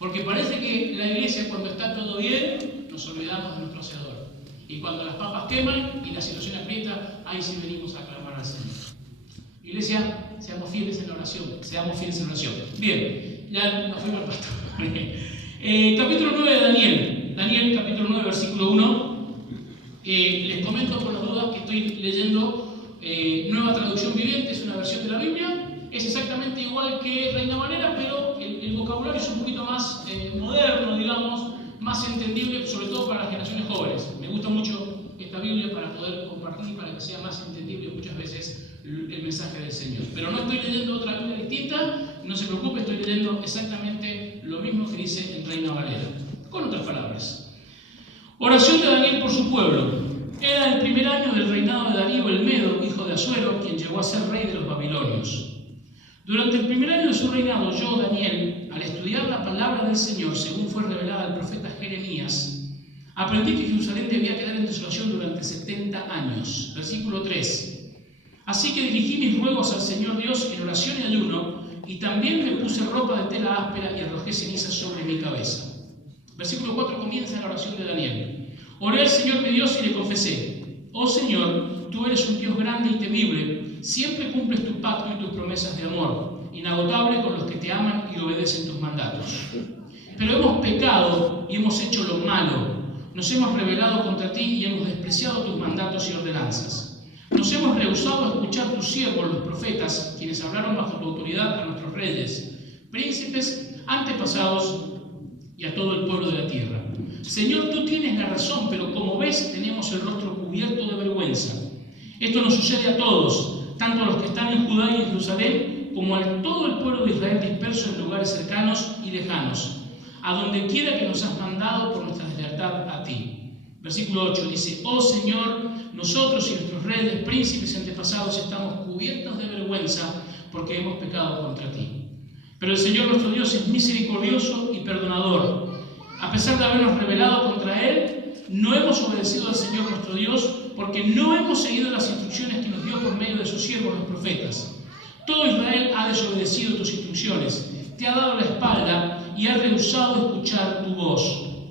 Porque parece que la iglesia, cuando está todo bien, nos olvidamos de nuestro Hacedor. Y cuando las papas queman y la situación aprieta, ahí sí venimos a clamar al Señor. Iglesia, seamos fieles en la oración. Seamos fieles en la oración. Bien, ya nos fuimos al pastor. Capítulo 9 de Daniel. Daniel, capítulo 9, versículo 1. Les comento por las dudas que estoy leyendo Nueva Traducción Viviente, es una versión de la Biblia. Es exactamente igual que Reina Valera, pero el vocabulario es un poquito más moderno, digamos, más entendible, sobre todo para las generaciones jóvenes. Me gusta mucho esta Biblia para poder compartir, para que sea más entendible muchas veces el mensaje del Señor. Pero no estoy leyendo otra Biblia distinta, no se preocupe, estoy leyendo exactamente lo mismo que dice en Reina Valera, con otras palabras. Oración de Daniel por su pueblo. Era el primer año del reinado de Darío el Medo, hijo de Asuero, quien llegó a ser rey de los babilonios. Durante el primer año de su reinado, yo, Daniel, al estudiar la palabra del Señor, según fue revelada al profeta Jeremías, aprendí que Jerusalén debía quedar en desolación durante 70 años. Versículo 3. Así que dirigí mis ruegos al Señor Dios en oración y ayuno, y también me puse ropa de tela áspera y arrojé cenizas sobre mi cabeza. Versículo 4 comienza la oración de Daniel. Oré al Señor mi Dios y le confesé: Oh Señor, tú eres un Dios grande y temible, siempre cumples tu pacto y tus promesas de amor, inagotable con los que te aman y obedecen tus mandatos. Pero hemos pecado y hemos hecho lo malo, nos hemos rebelado contra ti y hemos despreciado tus mandatos y ordenanzas. Nos hemos rehusado a escuchar tus siervos, los profetas, quienes hablaron bajo tu autoridad a nuestros reyes, príncipes, antepasados y a todo el pueblo de la tierra. Señor, tú tienes la razón, pero como ves, tenemos el rostro cubierto de vergüenza. Esto nos sucede a todos, tanto a los que están en Judá y en Jerusalén, como a todo el pueblo de Israel disperso en lugares cercanos y lejanos, a donde quiera que nos has mandado por nuestra deslealtad a ti. Versículo 8 dice: Oh Señor, nosotros y nuestros reyes, príncipes y antepasados estamos cubiertos de vergüenza porque hemos pecado contra ti. Pero el Señor nuestro Dios es misericordioso y perdonador. A pesar de habernos rebelado contra Él, no hemos obedecido al Señor nuestro Dios porque no hemos seguido las instrucciones que nos dio por medio de sus siervos los profetas. Todo Israel ha desobedecido tus instrucciones, te ha dado la espalda y ha rehusado escuchar tu voz.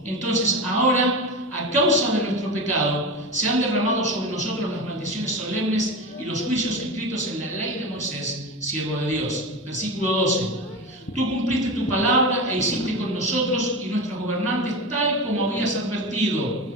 Entonces ahora, a causa de nuestro pecado, se han derramado sobre nosotros las maldiciones solemnes y los juicios escritos en la ley de Moisés, siervo de Dios. Versículo 12. Tú cumpliste tu palabra e hiciste con nosotros y nuestros gobernantes tal como habías advertido.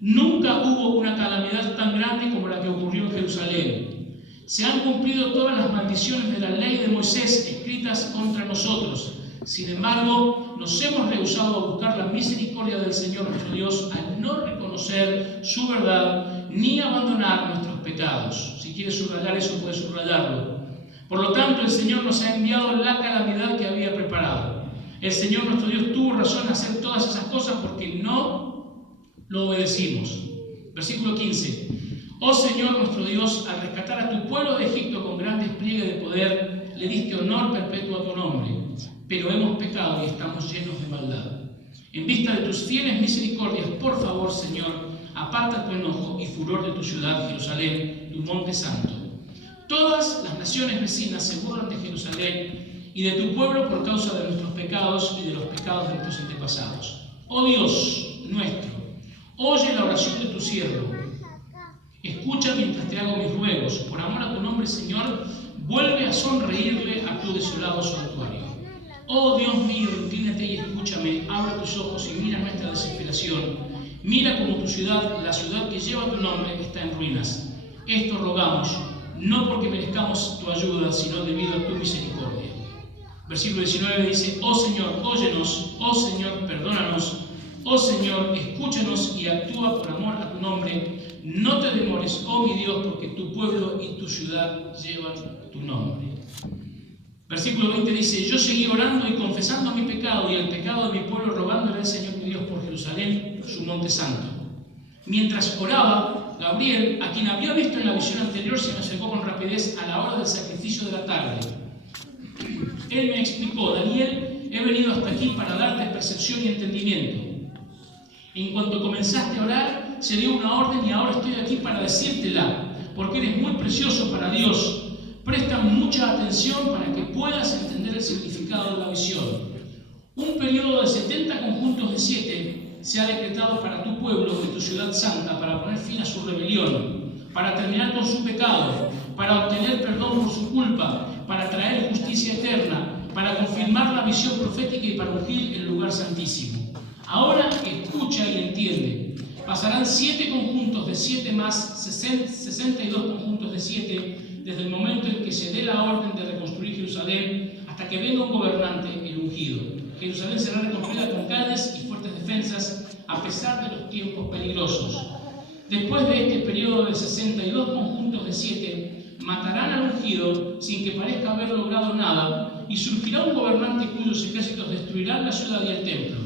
Nunca hubo una calamidad tan grande como la que ocurrió en Jerusalén. Se han cumplido todas las maldiciones de la ley de Moisés escritas contra nosotros. Sin embargo, nos hemos rehusado a buscar la misericordia del Señor nuestro Dios al no reconocer su verdad ni abandonar nuestros pecados. Si quieres subrayar eso, puedes subrayarlo. Por lo tanto, el Señor nos ha enviado la calamidad que había preparado. El Señor nuestro Dios tuvo razón en hacer todas esas cosas porque no lo obedecimos. Versículo 15. Oh Señor nuestro Dios, al rescatar a tu pueblo de Egipto con gran despliegue de poder, le diste honor perpetuo a tu nombre. Pero hemos pecado y estamos llenos de maldad. En vista de tus fieles misericordias, por favor, Señor, aparta tu enojo y furor de tu ciudad, Jerusalén, tu monte santo. Todas las naciones vecinas se burlan de Jerusalén y de tu pueblo por causa de nuestros pecados y de los pecados de nuestros antepasados. Oh Dios nuestro, oye la oración de tu siervo. Escucha mientras te hago mis ruegos. Por amor a tu nombre, Señor, vuelve a sonreírle a tu desolado santuario. Oh Dios mío, inclínate y escúchame. Abre tus ojos y mira nuestra desesperación. Mira como tu ciudad, la ciudad que lleva tu nombre, está en ruinas. Esto rogamos, no porque merezcamos tu ayuda, sino debido a tu misericordia. Versículo 19 dice: Oh Señor, óyenos. Oh Señor, perdónanos. Oh Señor, escúchanos y actúa por amor a tu nombre. No te demores, oh mi Dios, porque tu pueblo y tu ciudad llevan tu nombre. Versículo 20 dice: Yo seguí orando y confesando mi pecado y el pecado de mi pueblo, rogándole al Señor mi Dios por Jerusalén, su monte santo. Mientras oraba, Gabriel, a quien había visto en la visión anterior, se me acercó con rapidez a la hora del sacrificio de la tarde. Él me explicó: Daniel, he venido hasta aquí para darte percepción y entendimiento. En cuanto comenzaste a orar, se dio una orden y ahora estoy aquí para decírtela, porque eres muy precioso para Dios. Presta mucha atención para que puedas entender el significado de la visión. Un periodo de 70 conjuntos de 7 se ha decretado para tu pueblo de tu ciudad santa, para poner fin a su rebelión, para terminar con su pecado, para obtener perdón por su culpa, para traer justicia eterna, para confirmar la visión profética y para ungir el lugar santísimo. Ahora escucha y entiende. Pasarán 7 conjuntos de 7 más 62 conjuntos de 7 desde el momento en que se dé la orden de reconstruir Jerusalén hasta que venga un gobernante, el ungido. Jerusalén será reconstruida con calles y fuertes defensas a pesar de los tiempos peligrosos. Después de este periodo de 62 conjuntos de 7, matarán al ungido sin que parezca haber logrado nada y surgirá un gobernante cuyos ejércitos destruirán la ciudad y el templo.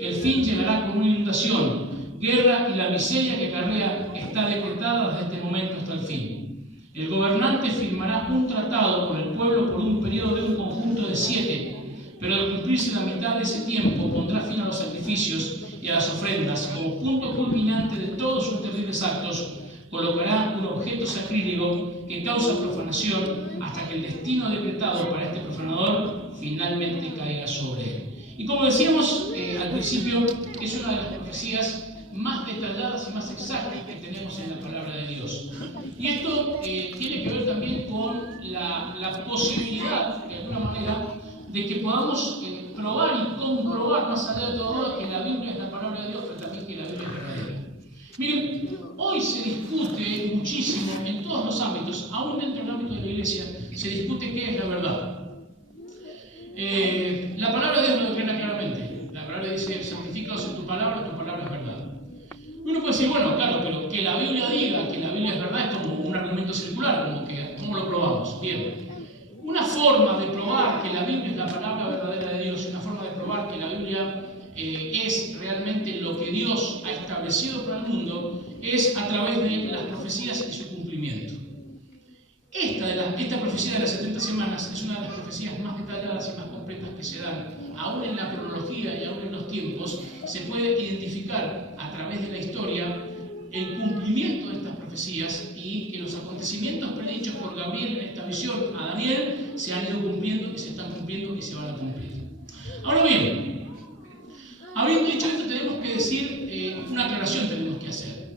El fin llegará con una inundación, guerra y la miseria que acarrea está decretada desde este momento hasta el fin. El gobernante firmará un tratado con el pueblo por un periodo de un conjunto de 7, pero al cumplirse la mitad de ese tiempo pondrá fin a los sacrificios y a las ofrendas. Como punto culminante de todos sus terribles actos, colocará un objeto sacrílego que causa profanación hasta que el destino decretado para este profanador finalmente caiga sobre él. Y como decíamos al principio, es una de las profecías más detalladas y más exactas que tenemos en la palabra de Dios. Y esto tiene que ver también con la posibilidad, de alguna manera, de que podamos probar y comprobar más allá de todo que la Biblia es la palabra de Dios, pero también que la Biblia es verdadera. Miren, hoy se discute muchísimo en todos los ámbitos, aún dentro del ámbito de la iglesia, se discute qué es la verdad. La palabra de Dios lo declara claramente. La palabra dice, santifícalos en tu palabra es verdad. Uno puede decir, bueno, claro, pero que la Biblia diga que la Biblia es verdad es como un argumento circular, como que, ¿cómo lo probamos? Bien. Una forma de probar que la Biblia es la palabra verdadera de Dios, una forma de probar que la Biblia es realmente lo que Dios ha establecido para el mundo, es a través de las profecías y su cumplimiento. Esta profecía de las 70 semanas es una de las profecías más detalladas y más completas que se dan. Aún en la cronología y aún en los tiempos, se puede identificar a través de la historia el cumplimiento de estas profecías y que los acontecimientos predichos por Gabriel en esta visión a Daniel se han ido cumpliendo y se están cumpliendo y se van a cumplir. Ahora bien, habiendo dicho esto, tenemos que decir, una aclaración tenemos que hacer.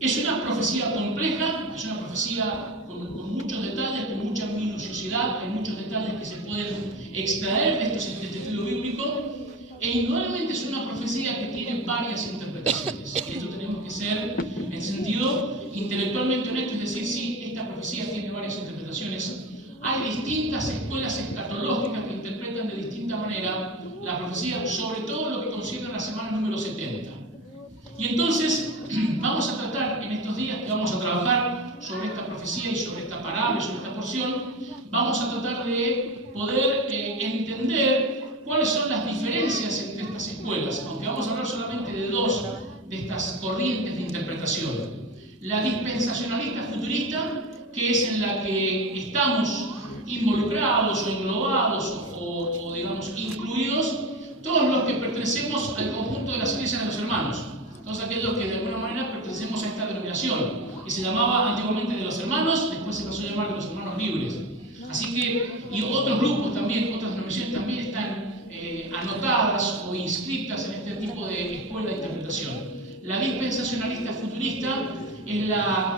Es una profecía compleja, es una profecía con muchos detalles, con mucha minuciosidad, hay muchos detalles que se pueden extraer de este estudio bíblico, e indudablemente es una profecía que tiene varias interpretaciones. Y esto tenemos que ser, en ese sentido, intelectualmente honestos, es decir, sí, esta profecía tiene varias interpretaciones. Hay distintas escuelas escatológicas que interpretan de distinta manera la profecía, sobre todo lo que concierne a la semana número 70. Y entonces, vamos a tratar en estos días que vamos a trabajar sobre esta profecía y sobre esta parábola, sobre esta porción, vamos a tratar de poder entender cuáles son las diferencias entre estas escuelas, aunque vamos a hablar solamente de dos de estas corrientes de interpretación. La dispensacionalista futurista, que es en la que estamos involucrados o englobados o digamos, incluidos todos los que pertenecemos al conjunto de las iglesias de los hermanos, todos aquellos que de alguna manera pertenecemos a esta denominación, que se llamaba antiguamente de los hermanos, después se pasó a llamar de los hermanos libres. Así que, y otros grupos también, otras denominaciones también están anotadas o inscritas en este tipo de escuela de interpretación. La dispensacionalista futurista es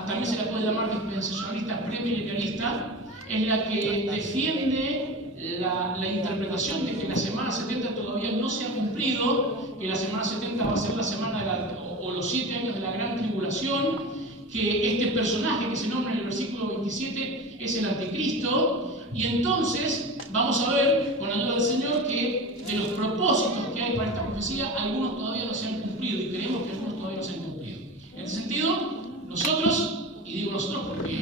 también se la puede llamar dispensacionalista premilenialista, es la que defiende la interpretación de que la semana 70 todavía no se ha cumplido, que la semana 70 va a ser la semana o los 7 años de la gran tribulación, que este personaje que se nombra en el versículo 27 es el anticristo, y entonces vamos a ver, con la ayuda del Señor, que de los propósitos que hay para esta profecía, algunos todavía no se han cumplido, y creemos que algunos todavía no se han cumplido. En ese sentido, nosotros, y digo nosotros porque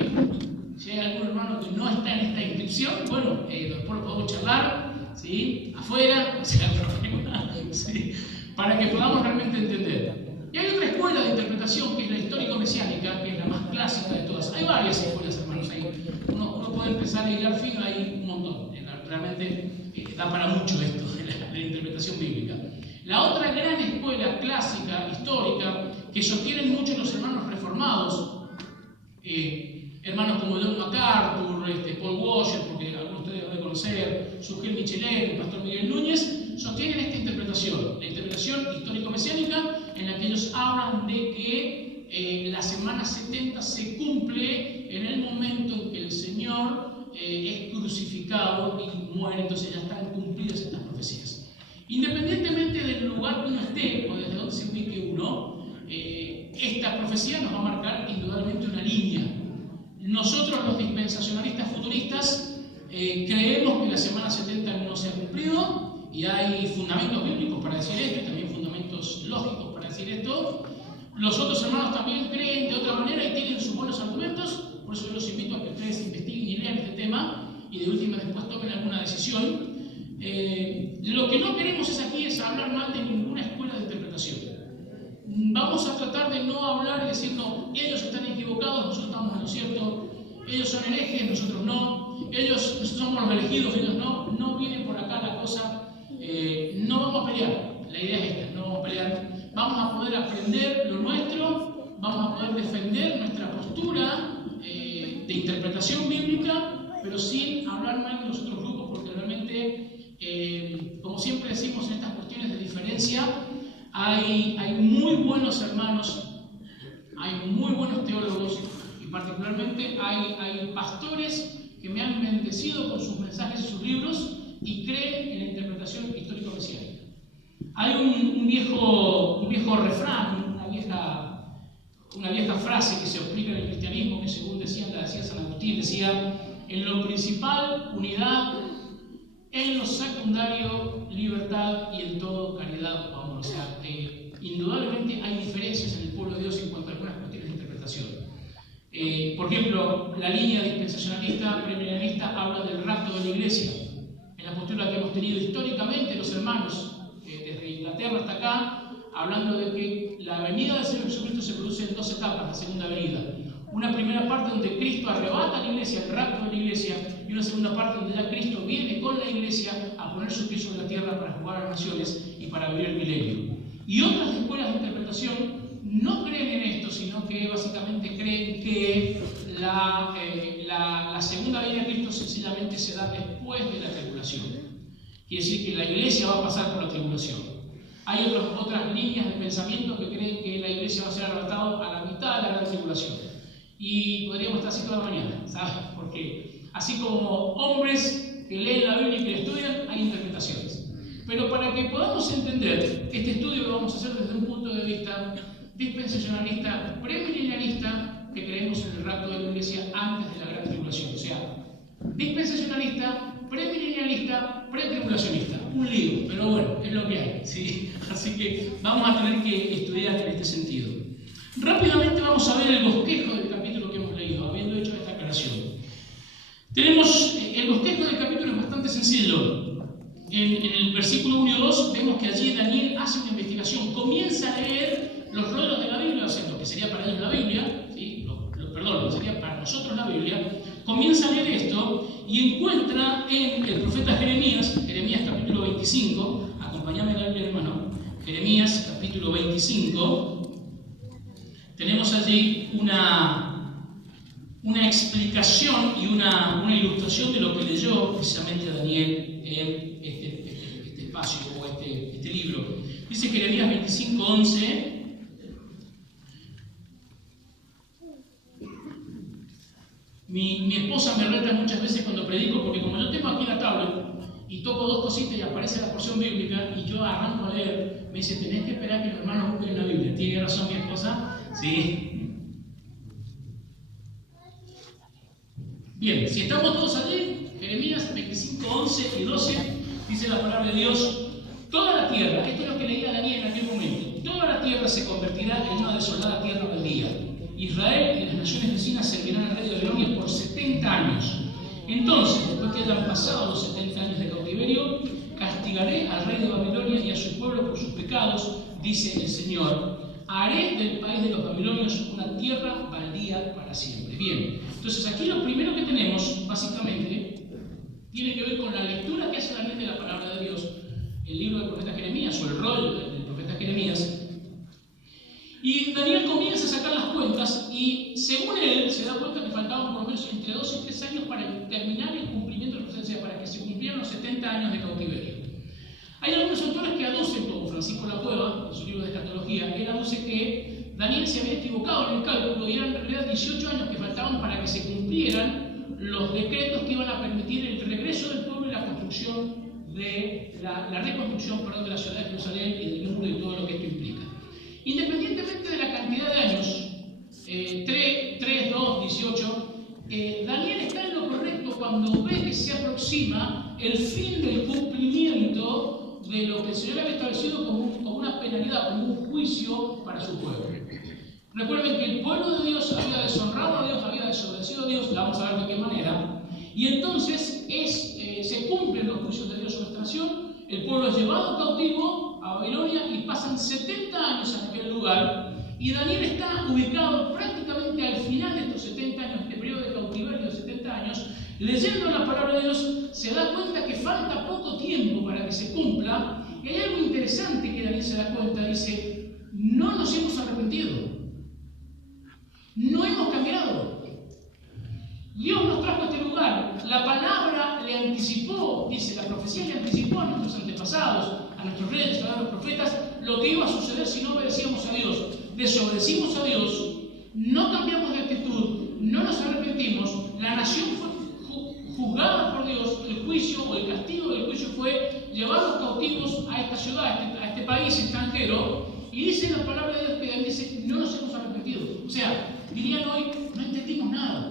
si hay algún hermano que no está en esta inscripción, bueno, después lo podemos charlar, ¿sí? Afuera, o sea, ¿sí? Para que podamos realmente entender. Y hay otra escuela de interpretación que es la histórico-mesiánica, que es la más clásica de todas. Hay varias escuelas, hermanos. Uno puede empezar a hilar fino, hay un montón. Realmente da para mucho esto, la interpretación bíblica. La otra gran escuela clásica, histórica, que sostienen mucho los hermanos reformados, hermanos como John MacArthur, Paul Washer, porque algunos de ustedes deben conocer, Sugel Michelén, el pastor Miguel Núñez, sostienen esta interpretación, la interpretación histórico-mesiánica, en la que ellos hablan de que la semana 70 se cumple en el momento en que el Señor es crucificado y muere, entonces ya están cumplidas estas profecías. Independientemente del lugar que uno esté o desde donde se ubique uno, esta profecía nos va a marcar indudablemente una línea. Nosotros los dispensacionalistas futuristas creemos que la semana 70 no se ha cumplido y hay fundamentos bíblicos para decir esto y también fundamentos lógicos para decir esto. Los otros hermanos también creen de otra manera y tienen sus buenos argumentos, por eso yo los invito a que ustedes investiguen y lean este tema y de última después tomen alguna decisión. Lo que no queremos es hablar mal de ninguna escuela de interpretación. Vamos a tratar de no hablar y decir, no, ellos están equivocados, nosotros estamos en lo cierto, ellos son herejes, nosotros no, nosotros somos los elegidos, ellos no, no viene por acá la cosa, no vamos a pelear, la idea es esta, no vamos a pelear, vamos a poder aprender lo nuestro, vamos a poder defender nuestra postura de interpretación bíblica, pero sin hablar mal de los otros grupos, porque realmente, como siempre decimos en estas cuestiones de diferencia, hay muy buenos hermanos, hay muy buenos teólogos y particularmente hay pastores que me han bendecido con sus mensajes y sus libros y creen en la interpretación histórico-mesiánica. Hay un viejo refrán, una vieja frase que se aplica en el cristianismo que según la decía San Agustín, decía: en lo principal, unidad, en lo secundario, libertad y en todo, caridad o amor. O sea, indudablemente hay diferencias en el pueblo de Dios en cuanto a algunas cuestiones de interpretación. Por ejemplo, la línea dispensacionalista, premilenialista, habla del rapto de la iglesia. En la postura que hemos tenido históricamente los hermanos, desde Inglaterra hasta acá, hablando de que la venida del Señor Jesucristo se produce en dos etapas, la segunda venida. Una primera parte donde Cristo arrebata a la iglesia, el rapto de la iglesia, y una segunda parte donde ya Cristo viene con la iglesia a poner sus pies sobre la tierra para jugar a las naciones y para vivir el milenio. Y otras escuelas de interpretación no creen en esto, sino que básicamente creen que la segunda venida de Cristo sencillamente se da después de la tribulación. Quiere decir que la iglesia va a pasar por la tribulación. Hay otras líneas de pensamiento que creen que la iglesia va a ser arrebatada a la mitad de la gran tribulación. Y podríamos estar así toda la mañana, ¿sabes? Porque así como hombres que leen la Biblia y que la estudian, hay interpretaciones. Pero para que podamos entender este estudio lo vamos a hacer desde un punto de vista dispensacionalista, premilenialista, que creemos en el rapto de la iglesia antes de la gran tribulación. O sea, dispensacionalista, premilenialista, pretribulacionista. Un lío, pero bueno, es lo que hay, ¿sí? Así que vamos a tener que estudiar en este sentido. Rápidamente vamos a ver el bosquejo del capítulo que hemos leído, habiendo hecho esta aclaración. Tenemos, el bosquejo del capítulo es bastante sencillo. En el versículo 1 y 2 vemos que allí Daniel hace una investigación, comienza a leer los rollos de la Biblia, o sea, lo que sería para ellos la Biblia, ¿sí? Lo que sería para nosotros la Biblia, comienza a leer esto y encuentra en el profeta Jeremías capítulo 25, acompáñame a la Biblia, hermano, Jeremías capítulo 25, tenemos allí una explicación y una ilustración de lo que leyó precisamente Daniel en este espacio o este libro. Dice Jeremías 25:11. Mi esposa me reta muchas veces cuando predico, porque como yo tengo aquí la tablet y toco dos cositas y aparece la porción bíblica y yo arranco a leer, me dice: tenés que esperar que los hermanos busquen la Biblia. ¿Tiene razón mi esposa? Sí. Bien, si estamos todos allí, Jeremías 25:11 y 12, dice la palabra de Dios: toda la tierra, esto es lo que leía Daniel en aquel momento, toda la tierra se convertirá en una desolada tierra baldía. Israel y las naciones vecinas servirán al rey de Babilonia por 70 años. Entonces, después que hayan pasado los 70 años de cautiverio, castigaré al rey de Babilonia y a su pueblo por sus pecados, dice el Señor. Haré del país de los babilonios una tierra baldía para siempre. Bien, entonces aquí lo primero que tenemos, básicamente, tiene que ver con la lectura que hace Daniel de la palabra de Dios, el libro del profeta Jeremías, o el rol del profeta Jeremías. Y Daniel comienza a sacar las cuentas y, según él, se da cuenta que faltaban por lo menos entre 2 y 3 años para terminar el cumplimiento de la profecía, para que se cumplieran los 70 años de cautiverio. Hay algunos autores que aducen, como Francisco La Cueva, en su libro de escatología, él aduce que Daniel se había equivocado en el cálculo y eran en realidad 18 años que faltaban para que se cumplieran los decretos que iban a permitir el regreso del pueblo y la construcción de la reconstrucción de la ciudad de Jerusalén y del muro y todo lo que esto implica. Independientemente de la cantidad de años, 3, 2, 18, Daniel está en lo correcto cuando ve que se aproxima el fin del cumplimiento de lo que el Señor había establecido como una penalidad, como un juicio para su pueblo. Recuerden que el pueblo de Dios había deshonrado a Dios, había desobedecido a Dios, la vamos a ver de qué manera, y entonces se cumplen los juicios de Dios sobre esta nación. El pueblo es llevado cautivo a Babilonia y pasan 70 años en aquel lugar, y Daniel está ubicado prácticamente al final de estos 70 años, este periodo de cautiverio de 70 años, leyendo la palabra de Dios, se da cuenta que falta poco tiempo para que se cumpla, y hay algo interesante que Daniel se da cuenta, dice, no nos hemos arrepentido, no hemos cambiado. Dios nos trajo a este lugar, la palabra le anticipó, dice, la profecía le anticipó a nuestros antepasados, a nuestros reyes, a los profetas, lo que iba a suceder si no obedecíamos a Dios. Desobedecimos a Dios, no cambiamos de actitud, no nos arrepentimos, la nación fue juzgada por Dios, el juicio o el castigo del juicio fue llevarlos cautivos a esta ciudad, a este país extranjero, y dice la palabra de Dios que Él dice, no nos hemos arrepentido. O sea, dirían hoy, no entendimos nada.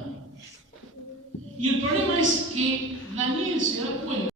Y el problema es que Daniel se da cuenta